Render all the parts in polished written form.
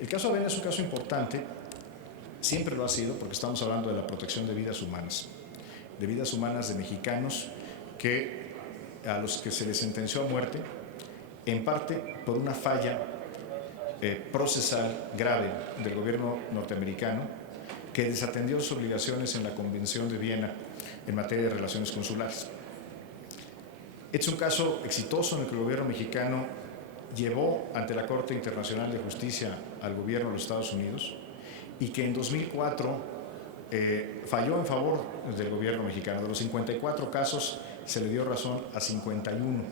El caso Avena es un caso importante, siempre lo ha sido, porque estamos hablando de la protección de vidas humanas de mexicanos a los que se les sentenció a muerte, en parte por una falla procesal grave del gobierno norteamericano, que desatendió sus obligaciones en la Convención de Viena en materia de relaciones consulares. Es un caso exitoso en el que el gobierno mexicano llevó ante la Corte Internacional de Justicia al gobierno de los Estados Unidos y que en 2004 falló en favor del gobierno mexicano. De los 54 casos se le dio razón a 51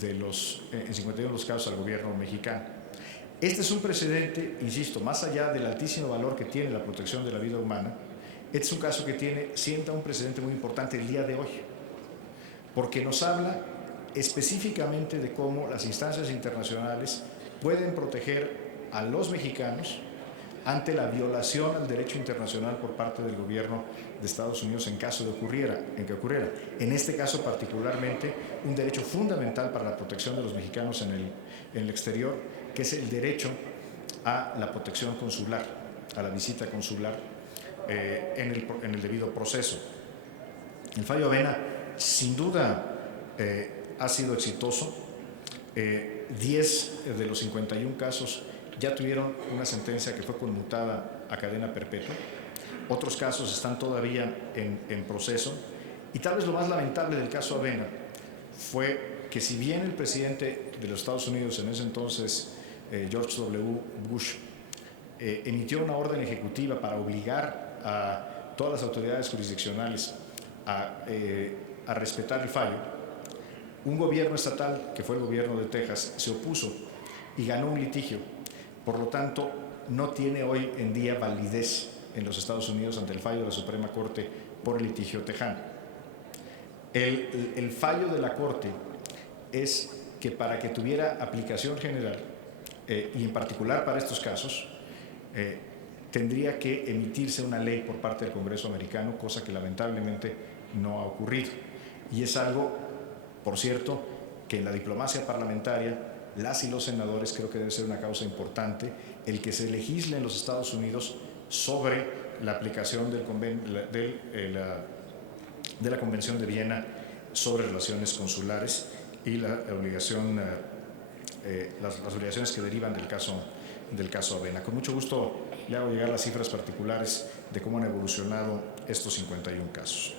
de los casos al gobierno mexicano. Este es un precedente, insisto, más allá del altísimo valor que tiene la protección de la vida humana, este es un caso que sienta un precedente muy importante el día de hoy, porque nos habla específicamente de cómo las instancias internacionales pueden proteger a los mexicanos ante la violación al derecho internacional por parte del gobierno de Estados Unidos en caso de que ocurriera. En este caso particularmente, un derecho fundamental para la protección de los mexicanos en el exterior, que es el derecho a la protección consular, a la visita consular en el debido proceso. El fallo Avena, sin duda, ha sido exitoso. 10 de los 51 casos ya tuvieron una sentencia que fue conmutada a cadena perpetua. Otros casos están todavía en proceso. Y tal vez lo más lamentable del caso Avena fue que, si bien el presidente de los Estados Unidos, en ese entonces George W. Bush, emitió una orden ejecutiva para obligar a todas las autoridades jurisdiccionales a respetar el fallo, un gobierno estatal, que fue el gobierno de Texas, se opuso y ganó un litigio. Por lo tanto, no tiene hoy en día validez en los Estados Unidos ante el fallo de la Suprema Corte por el litigio tejano. El fallo de la Corte es que, para que tuviera aplicación general, y en particular para estos casos, tendría que emitirse una ley por parte del Congreso americano, cosa que lamentablemente no ha ocurrido. Y es algo, por cierto, que en la diplomacia parlamentaria, las y los senadores creo que debe ser una causa importante, el que se legisle en los Estados Unidos sobre la aplicación de la Convención de Viena sobre relaciones consulares y las obligaciones que derivan del caso Avena. Con mucho gusto le hago llegar las cifras particulares de cómo han evolucionado estos 51 casos.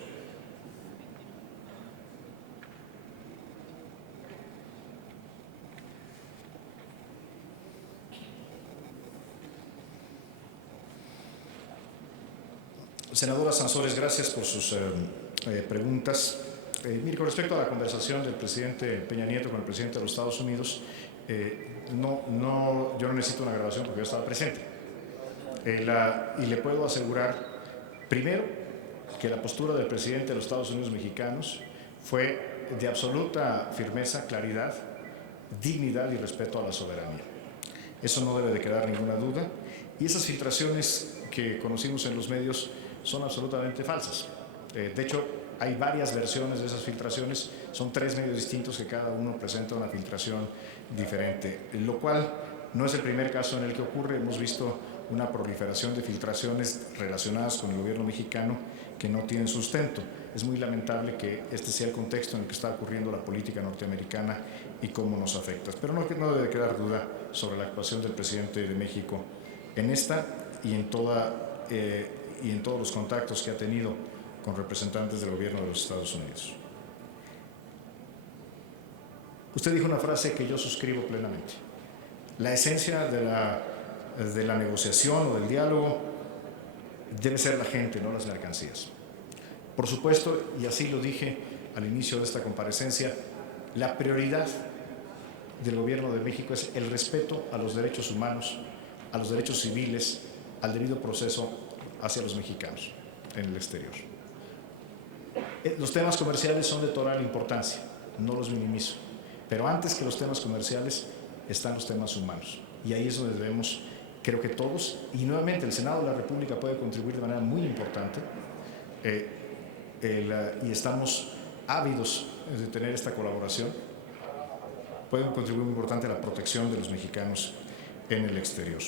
Senadora Sansores, gracias por sus preguntas. Mire, con respecto a la conversación del presidente Peña Nieto con el presidente de los Estados Unidos, yo no necesito una grabación porque yo estaba presente. Y le puedo asegurar, primero, que la postura del presidente de los Estados Unidos mexicanos fue de absoluta firmeza, claridad, dignidad y respeto a la soberanía. Eso no debe de quedar ninguna duda. Y esas filtraciones que conocimos en los medios son absolutamente falsas. De hecho, hay varias versiones de esas filtraciones. Son 3 medios distintos que cada uno presenta una filtración diferente, lo cual no es el primer caso en el que ocurre. Hemos visto una proliferación de filtraciones relacionadas con el gobierno mexicano que no tienen sustento. Es muy lamentable que este sea el contexto en el que está ocurriendo la política norteamericana y cómo nos afecta. Pero no debe quedar duda sobre la actuación del presidente de México en esta y en todos los contactos que ha tenido con representantes del gobierno de los Estados Unidos. Usted dijo una frase que yo suscribo plenamente. La esencia de la negociación o del diálogo debe ser la gente, no las mercancías. Por supuesto, y así lo dije al inicio de esta comparecencia, la prioridad del gobierno de México es el respeto a los derechos humanos, a los derechos civiles, al debido proceso hacia los mexicanos en el exterior. Los temas comerciales son de total importancia, no los minimizo, pero antes que los temas comerciales están los temas humanos, y ahí es donde debemos, creo que todos, y nuevamente el Senado de la República puede contribuir de manera muy importante, y estamos ávidos de tener esta colaboración, pueden contribuir muy importante a la protección de los mexicanos en el exterior.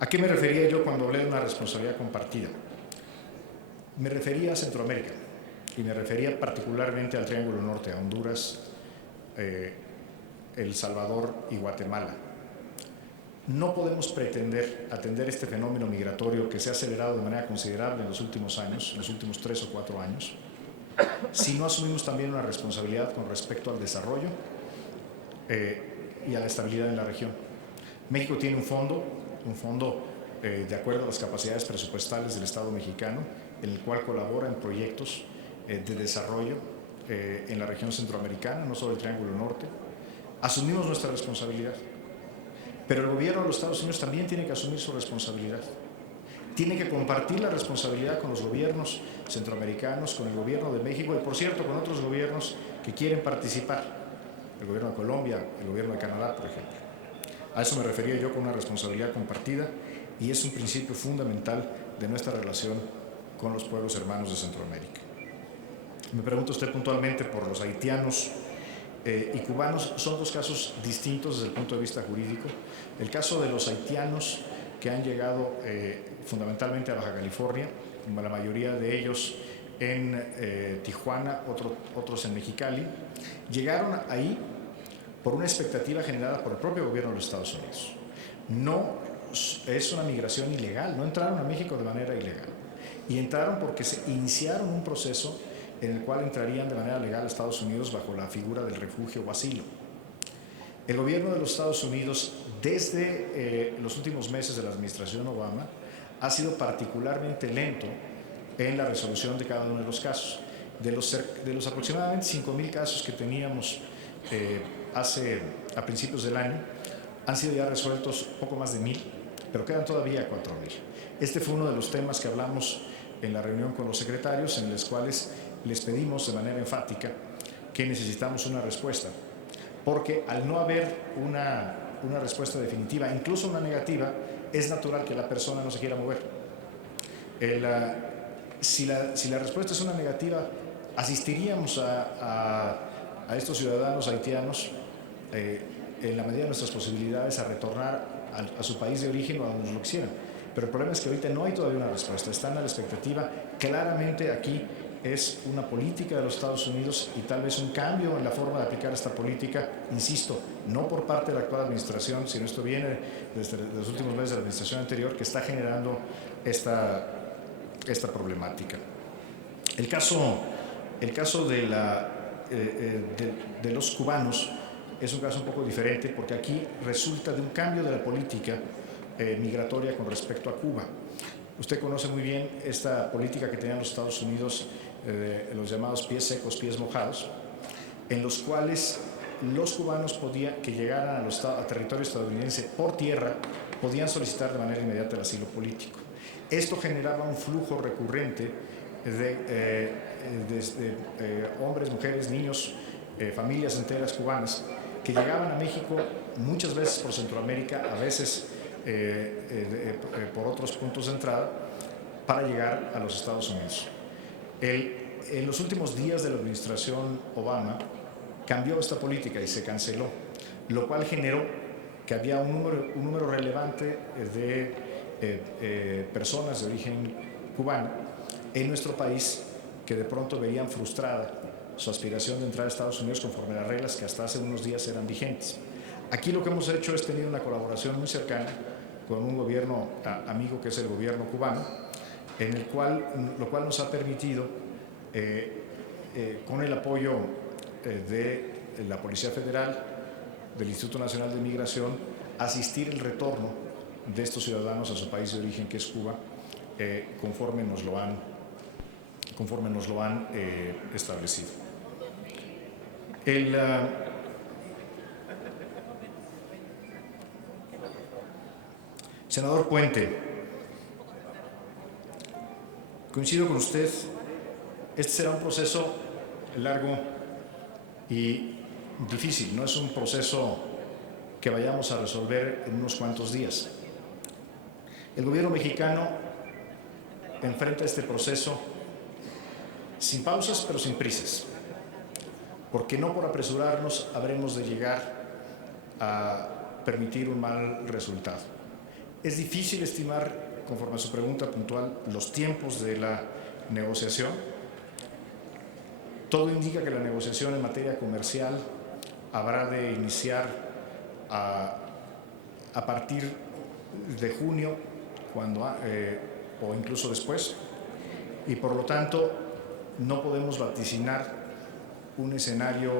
¿A qué me refería yo cuando hablé de una responsabilidad compartida? Me refería a Centroamérica y me refería particularmente al Triángulo Norte, a Honduras, El Salvador y Guatemala. No podemos pretender atender este fenómeno migratorio que se ha acelerado de manera considerable en los últimos años, en los últimos 3 o 4 años, si no asumimos también una responsabilidad con respecto al desarrollo y a la estabilidad en la región. México tiene un fondo de acuerdo a las capacidades presupuestales del Estado mexicano, en el cual colabora en proyectos de desarrollo en la región centroamericana, no solo el Triángulo Norte. Asumimos nuestra responsabilidad, pero el gobierno de los Estados Unidos también tiene que asumir su responsabilidad. Tiene que compartir la responsabilidad con los gobiernos centroamericanos, con el gobierno de México y, por cierto, con otros gobiernos que quieren participar. El gobierno de Colombia, el gobierno de Canadá, por ejemplo. A eso me refería yo con una responsabilidad compartida y es un principio fundamental de nuestra relación con los pueblos hermanos de Centroamérica. Me pregunta usted puntualmente por los haitianos y cubanos. Son dos casos distintos desde el punto de vista jurídico. El caso de los haitianos que han llegado fundamentalmente a Baja California, la mayoría de ellos en Tijuana, otros en Mexicali, llegaron ahí por una expectativa generada por el propio gobierno de los Estados Unidos. No es una migración ilegal, no entraron a México de manera ilegal. Y entraron porque se iniciaron un proceso en el cual entrarían de manera legal a Estados Unidos bajo la figura del refugio o asilo. El gobierno de los Estados Unidos, desde los últimos meses de la administración Obama, ha sido particularmente lento en la resolución de cada uno de los casos. De los aproximadamente 5,000 casos que teníamos a principios del año, han sido ya resueltos poco más de 1,000, pero quedan todavía 4,000. Este fue uno de los temas que hablamos en la reunión con los secretarios, en los cuales les pedimos de manera enfática que necesitamos una respuesta, porque al no haber una respuesta definitiva, incluso una negativa, es natural que la persona no se quiera mover. Si la respuesta es una negativa, asistiríamos a estos ciudadanos haitianos en la medida de nuestras posibilidades a retornar a su país de origen o a donde lo quisieran. Pero el problema es que ahorita no hay todavía una respuesta, están a la expectativa. Claramente aquí es una política de los Estados Unidos y tal vez un cambio en la forma de aplicar esta política, insisto, no por parte de la actual administración, sino esto viene desde los últimos meses de la administración anterior, que está generando esta problemática. El caso de los cubanos es un caso un poco diferente, porque aquí resulta de un cambio de la política migratoria con respecto a Cuba. Usted conoce muy bien esta política que tenían los Estados Unidos, los llamados pies secos, pies mojados, en los cuales los cubanos que llegaran a territorio estadounidense por tierra podían solicitar de manera inmediata el asilo político. Esto generaba un flujo recurrente de hombres, mujeres, niños, familias enteras cubanas que llegaban a México muchas veces por Centroamérica, a veces por otros puntos de entrada, para llegar a los Estados Unidos. En los últimos días de la administración Obama cambió esta política y se canceló, lo cual generó que había un número relevante de personas de origen cubano en nuestro país que de pronto veían frustrada su aspiración de entrar a Estados Unidos conforme a las reglas que hasta hace unos días eran vigentes. Aquí lo que hemos hecho es tener una colaboración muy cercana con un gobierno amigo que es el gobierno cubano, lo cual nos ha permitido, con el apoyo de la Policía Federal, del Instituto Nacional de Migración, asistir el retorno de estos ciudadanos a su país de origen, que es Cuba, conforme nos lo han establecido. Senador Puente, coincido con usted, este será un proceso largo y difícil, no es un proceso que vayamos a resolver en unos cuantos días. El gobierno mexicano enfrenta este proceso sin pausas, pero sin prisas, porque no por apresurarnos habremos de llegar a permitir un mal resultado. Es difícil estimar, conforme a su pregunta puntual, los tiempos de la negociación. Todo indica que la negociación en materia comercial habrá de iniciar a partir de junio, o incluso después, y por lo tanto no podemos vaticinar un escenario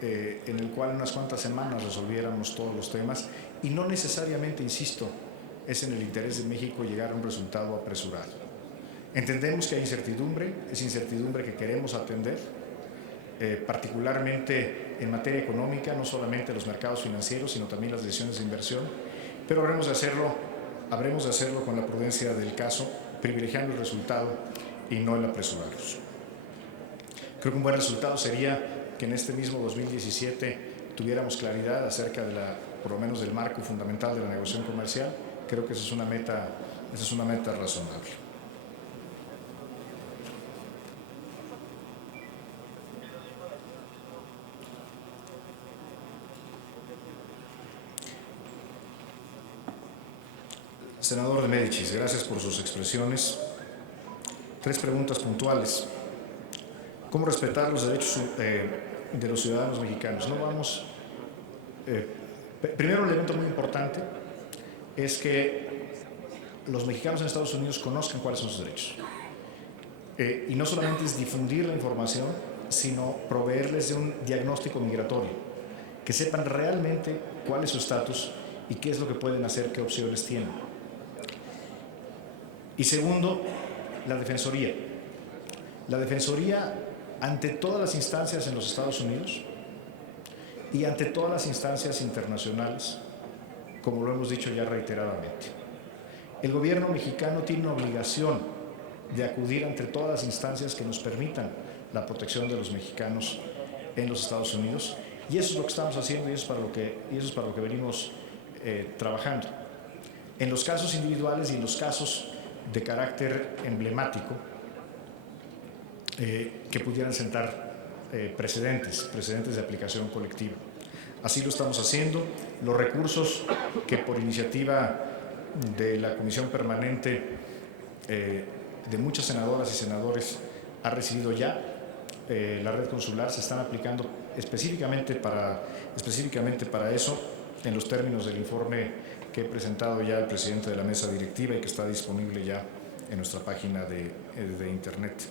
en el cual en unas cuantas semanas resolviéramos todos los temas, y no necesariamente, insisto, es en el interés de México llegar a un resultado apresurado. Entendemos que hay incertidumbre, es incertidumbre que queremos atender, particularmente en materia económica, no solamente los mercados financieros, sino también las decisiones de inversión, pero habremos de hacerlo con la prudencia del caso, privilegiando el resultado y no el apresurarlos. Creo que un buen resultado sería que en este mismo 2017 tuviéramos claridad acerca de por lo menos del marco fundamental de la negociación comercial. Creo que esa es una meta razonable. Senador de Médicis, gracias por sus expresiones. 3 preguntas puntuales. ¿Cómo respetar los derechos de los ciudadanos mexicanos? Primero, un elemento muy importante es que los mexicanos en Estados Unidos conozcan cuáles son sus derechos. Y no solamente es difundir la información, sino proveerles de un diagnóstico migratorio, que sepan realmente cuál es su estatus y qué es lo que pueden hacer, qué opciones tienen. Y segundo, la Defensoría. La Defensoría, ante todas las instancias en los Estados Unidos y ante todas las instancias internacionales, como lo hemos dicho ya reiteradamente, el gobierno mexicano tiene una obligación de acudir ante todas las instancias que nos permitan la protección de los mexicanos en los Estados Unidos, y eso es lo que estamos haciendo y eso es para lo que venimos trabajando. En los casos individuales y en los casos de carácter emblemático que pudieran sentar precedentes de aplicación colectiva. Así lo estamos haciendo. Los recursos que por iniciativa de la Comisión Permanente de muchas senadoras y senadores ha recibido ya la red consular se están aplicando específicamente para eso, en los términos del informe que he presentado ya al presidente de la mesa directiva y que está disponible ya en nuestra página de internet.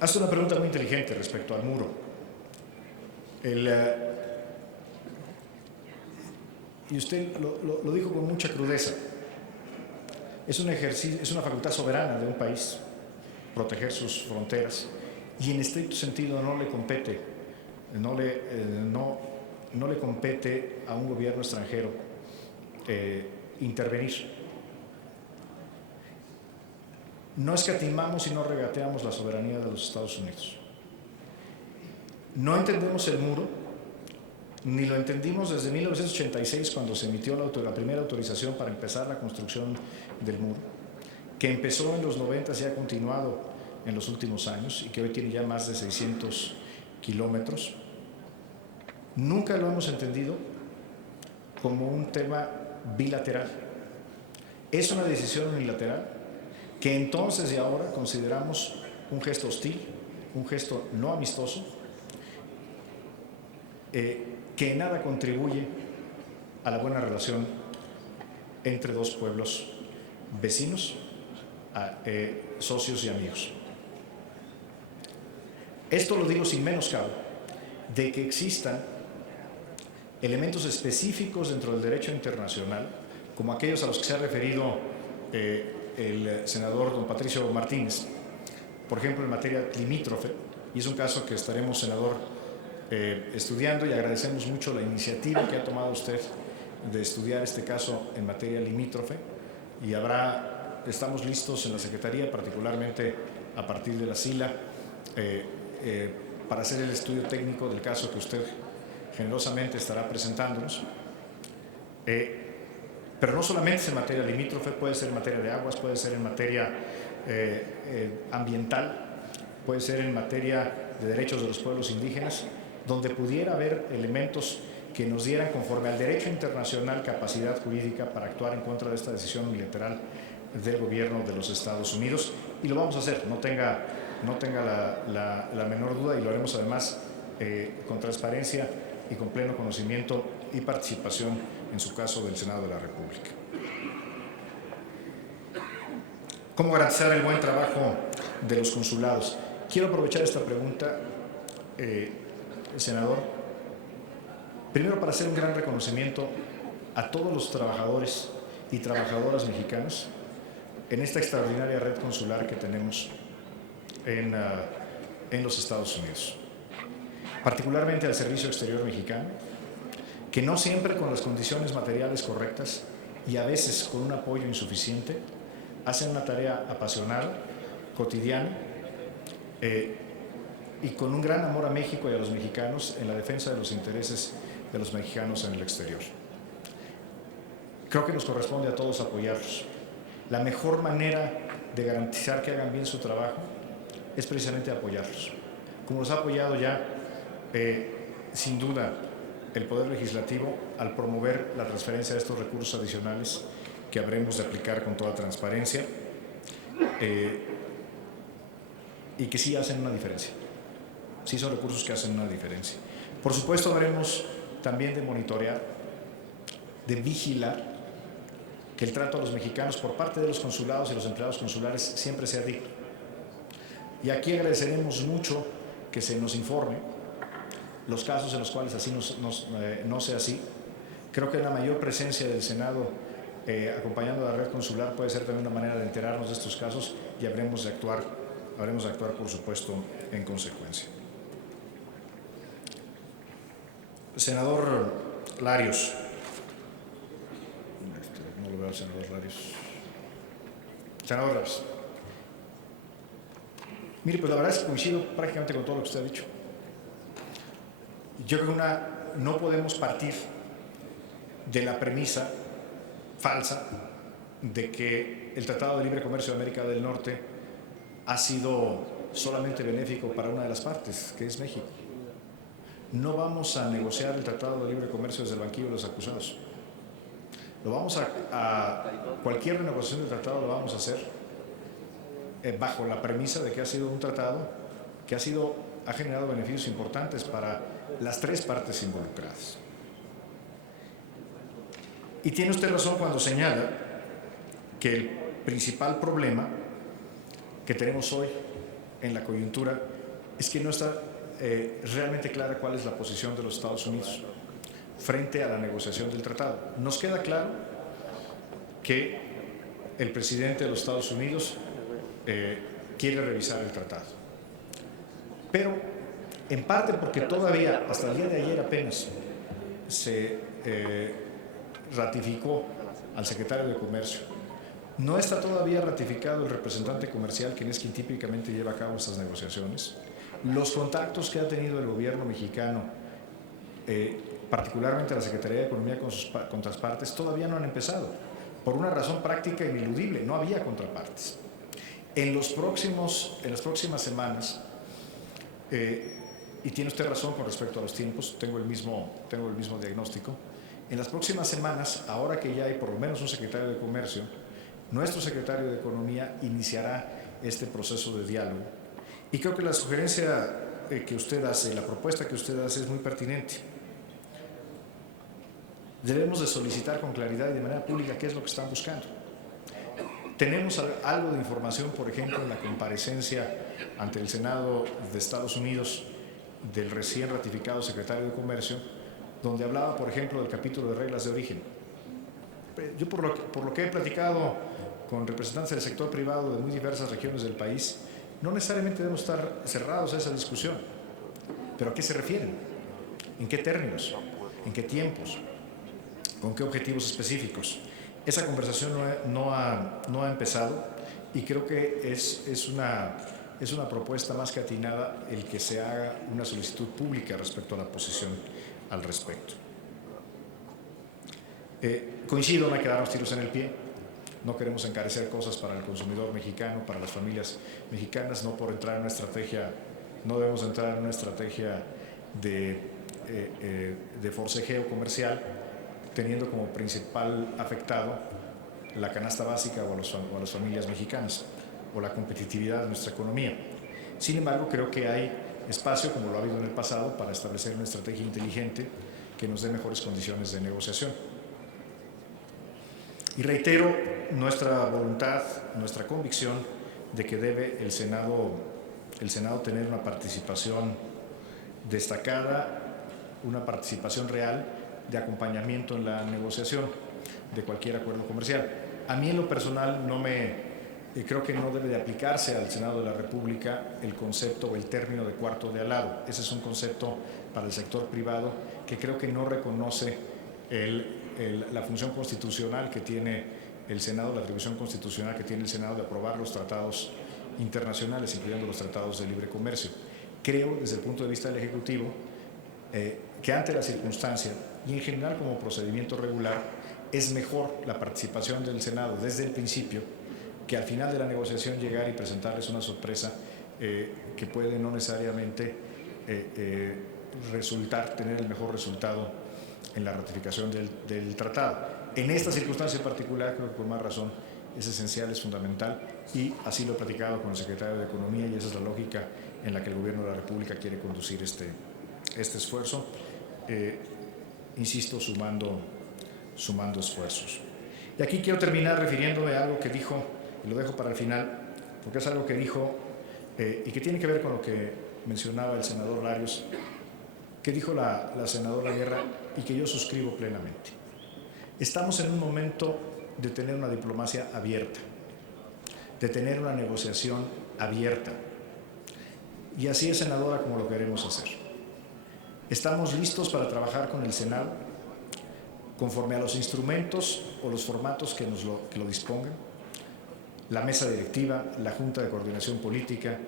Hace una pregunta muy inteligente respecto al muro. Y usted lo dijo con mucha crudeza. Es una facultad soberana de un país proteger sus fronteras, y en estricto sentido no le compete a un gobierno extranjero intervenir. No escatimamos y no regateamos la soberanía de los Estados Unidos. No entendemos el muro, ni lo entendimos desde 1986, cuando se emitió la primera autorización para empezar la construcción del muro, que empezó en los 90 y ha continuado en los últimos años y que hoy tiene ya más de 600 kilómetros. Nunca lo hemos entendido como un tema bilateral. Es una decisión unilateral que entonces y ahora consideramos un gesto hostil, un gesto no amistoso, que en nada contribuye a la buena relación entre dos pueblos vecinos, socios y amigos. Esto lo digo sin menoscabo de que existan elementos específicos dentro del derecho internacional, como aquellos a los que se ha referido el senador don Patricio Martínez, por ejemplo en materia limítrofe, y es un caso que estaremos, senador, estudiando, y agradecemos mucho la iniciativa que ha tomado usted de estudiar este caso en materia limítrofe, y estamos listos en la Secretaría, particularmente a partir de la SILA, para hacer el estudio técnico del caso que usted generosamente estará presentándonos. Pero no solamente es en materia limítrofe, puede ser en materia de aguas, puede ser en materia ambiental, puede ser en materia de derechos de los pueblos indígenas, donde pudiera haber elementos que nos dieran, conforme al derecho internacional, capacidad jurídica para actuar en contra de esta decisión unilateral del gobierno de los Estados Unidos, y lo vamos a hacer, no tenga la menor duda, y lo haremos además con transparencia y con pleno conocimiento y participación, en su caso, del Senado de la República. ¿Cómo garantizar el buen trabajo de los consulados? Quiero aprovechar esta pregunta, senador, primero para hacer un gran reconocimiento a todos los trabajadores y trabajadoras mexicanos en esta extraordinaria red consular que tenemos en los Estados Unidos, particularmente al Servicio Exterior Mexicano, que no siempre con las condiciones materiales correctas y a veces con un apoyo insuficiente, hacen una tarea apasionada, cotidiana, y con un gran amor a México y a los mexicanos en la defensa de los intereses de los mexicanos en el exterior. Creo que nos corresponde a todos apoyarlos. La mejor manera de garantizar que hagan bien su trabajo es precisamente apoyarlos. Como nos ha apoyado ya, sin duda, el Poder Legislativo al promover la transferencia de estos recursos adicionales que habremos de aplicar con toda transparencia, y que sí hacen una diferencia. Sí son recursos que hacen una diferencia. Por supuesto, habremos también de monitorear, de vigilar que el trato a los mexicanos por parte de los consulados y los empleados consulares siempre sea digno. Y aquí agradeceremos mucho que se nos informe los casos en los cuales así no sea así. Creo que la mayor presencia del Senado acompañando a la red consular puede ser también una manera de enterarnos de estos casos, y habremos de actuar, por supuesto, en consecuencia. Senador Larios. No lo veo al senador Larios. Senador Larios. Mire, pues la verdad es que coincido prácticamente con todo lo que usted ha dicho. Yo creo que no podemos partir de la premisa falsa de que el Tratado de Libre Comercio de América del Norte ha sido solamente benéfico para una de las partes, que es México. No vamos a negociar el Tratado de Libre Comercio desde el banquillo de los acusados. Cualquier renegociación del tratado lo vamos a hacer bajo la premisa de que ha sido un tratado que ha generado beneficios importantes para las tres partes involucradas. Y tiene usted razón cuando señala que el principal problema que tenemos hoy en la coyuntura es que no está realmente clara cuál es la posición de los Estados Unidos frente a la negociación del tratado. Nos queda claro que el presidente de los Estados Unidos quiere revisar el tratado, pero en parte porque todavía, hasta el día de ayer apenas, se ratificó al secretario de Comercio. No está todavía ratificado el representante comercial, quien típicamente lleva a cabo estas negociaciones. Los contactos que ha tenido el gobierno mexicano, particularmente la Secretaría de Economía con sus contrapartes, todavía no han empezado, por una razón práctica e ineludible: no había contrapartes. En las próximas semanas, y tiene usted razón con respecto a los tiempos, tengo el mismo diagnóstico. En las próximas semanas, ahora que ya hay por lo menos un secretario de Comercio, nuestro secretario de Economía iniciará este proceso de diálogo. Y creo que la sugerencia que usted hace, la propuesta que usted hace, es muy pertinente. Debemos de solicitar con claridad y de manera pública qué es lo que están buscando. Tenemos algo de información, por ejemplo, en la comparecencia ante el Senado de Estados Unidos del recién ratificado secretario de Comercio, donde hablaba, por ejemplo, del capítulo de reglas de origen. Yo, por lo que he platicado con representantes del sector privado de muy diversas regiones del país, no necesariamente debemos estar cerrados a esa discusión. ¿Pero a qué se refieren? ¿En qué términos? ¿En qué tiempos? ¿Con qué objetivos específicos? Esa conversación no ha empezado, y creo que es una propuesta más que atinada el que se haga una solicitud pública respecto a la posición al respecto. Coincido, no hay que darnos tiros en el pie. No queremos encarecer cosas para el consumidor mexicano, para las familias mexicanas. No debemos entrar en una estrategia de de forcejeo comercial, teniendo como principal afectado la canasta básica o a las familias mexicanas o la competitividad de nuestra economía. Sin embargo, creo que hay espacio, como lo ha habido en el pasado, para establecer una estrategia inteligente que nos dé mejores condiciones de negociación. Y reitero nuestra voluntad, nuestra convicción de que debe el Senado tener una participación destacada, una participación real de acompañamiento en la negociación de cualquier acuerdo comercial. A mí en lo personal creo que no debe de aplicarse al Senado de la República el concepto o el término de cuarto de al lado. Ese es un concepto para el sector privado que creo que no reconoce la función constitucional que tiene el Senado, la atribución constitucional que tiene el Senado de aprobar los tratados internacionales, incluyendo los tratados de libre comercio. Creo, desde el punto de vista del Ejecutivo, que ante la circunstancia y en general como procedimiento regular, es mejor la participación del Senado desde el principio que al final de la negociación llegar y presentarles una sorpresa que puede no necesariamente tener el mejor resultado en la ratificación del tratado. En esta circunstancia en particular, creo que por más razón es esencial, es fundamental, y así lo he platicado con el secretario de Economía, y esa es la lógica en la que el Gobierno de la República quiere conducir este esfuerzo, insisto, sumando esfuerzos. Y aquí quiero terminar refiriéndome a algo que dijo, y lo dejo para el final, porque es algo que dijo y que tiene que ver con lo que mencionaba el senador Larios, que dijo la senadora Guerra y que yo suscribo plenamente. Estamos en un momento de tener una diplomacia abierta, de tener una negociación abierta. Y así es, senadora, como lo queremos hacer. Estamos listos para trabajar con el Senado conforme a los instrumentos o los formatos que lo dispongan. La mesa directiva, la Junta de Coordinación Política,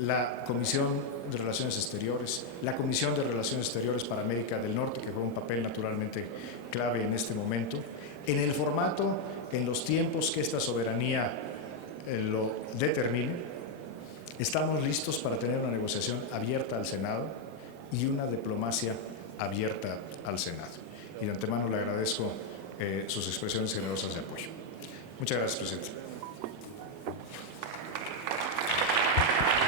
la Comisión de Relaciones Exteriores, la Comisión de Relaciones Exteriores para América del Norte, que juega un papel naturalmente clave en este momento, en el formato, en los tiempos que esta soberanía lo determine. Estamos listos para tener una negociación abierta al Senado y una diplomacia abierta al Senado. Y de antemano le agradezco sus expresiones generosas de apoyo. Muchas gracias, presidente.